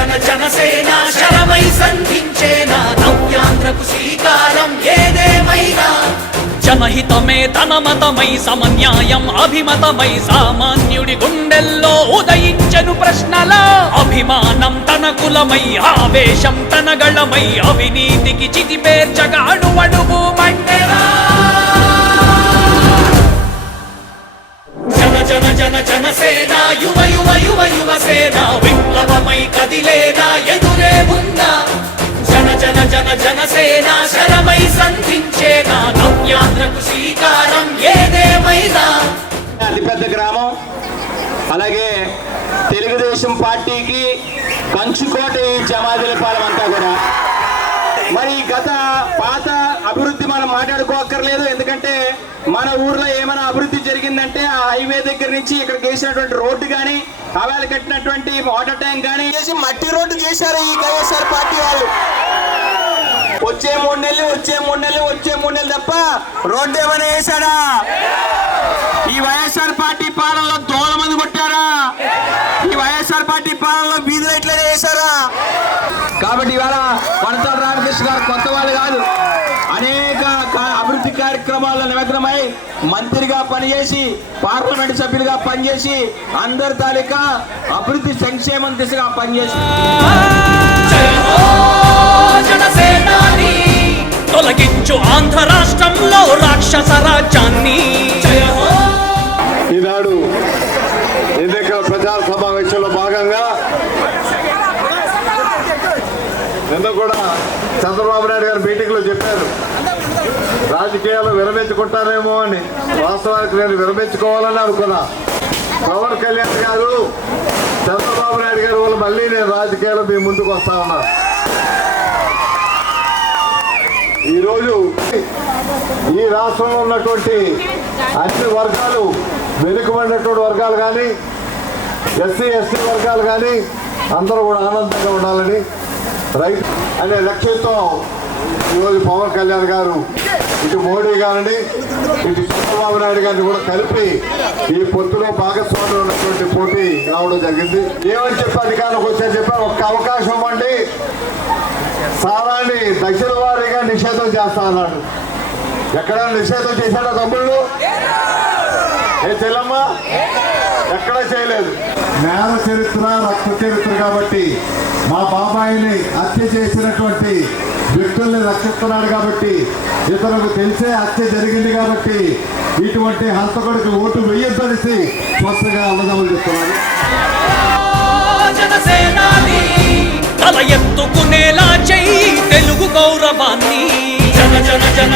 జన జనసేన శరమై సంధించేనా నవ్యాంధ్రకు శ్రీకారం ఏదేమైనా జనహితమే తన మతమై సమన్యాయం అభిమతమై సామాన్యుడి గుండెల్లో ఉదయించెను ప్రశ్నల అభిమానం తన కులమై ఆవేశం తన గళమై అవినీతికి చితిపేర్చగా అడువడుగు మండెరా జన జన జన జనసేన యువ యువ యువ యువసేన విప్లవమై కదిలేనా ఎదురే ఉందా జన జన జన జనసేన శరమై సంధించేనా నవ్యాంధ్రకు శ్రీకారం ఏదేమైనా అతిపెద్ద గ్రామం అలాగే తెలుగుదేశం పార్టీకి కంచుకోట ఈ జమాదిలపాలెం అంతా కూడా మరి గత పాత అభివృద్ధి మనం మాట్లాడుకోక్కర్లేదు ఎందుకంటే మన ఊర్లో ఏమైనా అభివృద్ధి జరిగిందంటే ఆ హైవే దగ్గర నుంచి ఇక్కడికి వేసినటువంటి రోడ్డు కానీ హవాలు కట్టినటువంటి వాటర్ ట్యాంక్ కానీ చేసి మట్టి రోడ్డు చేశారు ఈ వైఎస్ఆర్ పార్టీ వాళ్ళు వచ్చే 3 నెలలు తప్ప రోడ్డు ఏమైనా వేశాడా ఈ వైఎస్ఆర్ పార్టీ పాలనలో దోల మంది కొట్టారా ఈ వైఎస్ఆర్ పార్టీ పాలనలో వీధి లైట్లు వేశారా కాబట్టి ఇవాళ వనతాల రామకృష్ణ గారు కొత్త వాళ్ళు కాదు అనేక అభివృద్ధి కార్యక్రమాల్లో నిమగ్నమై మంత్రిగా పనిచేసి పార్లమెంట్ సభ్యులుగా పనిచేసి అందరి తాలూకా అభివృద్ధి సంక్షేమం దిశగా పనిచేసి తొలగించు ఆంధ్ర రాష్ట్రంలో రాక్షస రాజ్యాన్ని ఈనాడు ఎన్నికల ప్రచార సమావేశంలో భాగంగా నిన్న కూడా చంద్రబాబు నాయుడు గారు మీటింగ్ లో చెప్పారు రాజకీయాలు విరమించుకుంటారేమో అని వాస్తవానికి నేను విరమించుకోవాలని అనుకున్నా పవన్ కళ్యాణ్ గారు చంద్రబాబు నాయుడు గారు వాళ్ళు మళ్ళీ నేను రాజకీయాలు మీ ముందుకు వస్తా ఉన్నా ఈరోజు ఈ రాష్ట్రంలో ఉన్నటువంటి అన్ని వర్గాలు వెనుకబడినటువంటి వర్గాలు కానీ ఎస్సీ ఎస్టీ వర్గాలు కానీ అందరూ కూడా ఆనందంగా ఉండాలని రైతు అనే లక్ష్యంతో ఈరోజు పవన్ కళ్యాణ్ గారు ఇటు మోడీ గారిని ఇటు చంద్రబాబు నాయుడు గారిని కూడా కలిపి ఈ పొత్తులో భాగస్వామ్యం ఉన్నటువంటి పోటీ రావడం జరిగింది ఏమని చెప్పి అధికారులకు వచ్చారు చెప్పారు ఒక్క అవకాశం ఇవ్వండి సారాన్ని దశల వారీగా నిషేధం చేస్తా అన్నాడు ఎక్కడైనా నిషేధం చేశాడా తమ్ముళ్ళు ఏ చెల్లమ్మ ఎక్కడా చేయలేదు నేర చరిత్ర రక్త చరిత్ర కాబట్టి మా బాబాయిని హత్య చేసినటువంటి వ్యక్తుల్ని రక్షిస్తున్నాడు కాబట్టి ఇతరులకు తెలిసే హత్య జరిగింది కాబట్టి ఇటువంటి హంతకుడికి ఓటు వేయొద్దనేసి స్పష్టంగా అన్నదమ్ములు చెప్తున్నారు తల ఎత్తుకునేలా చెయ్యి తెలుగు గౌరవాన్ని జన జన జన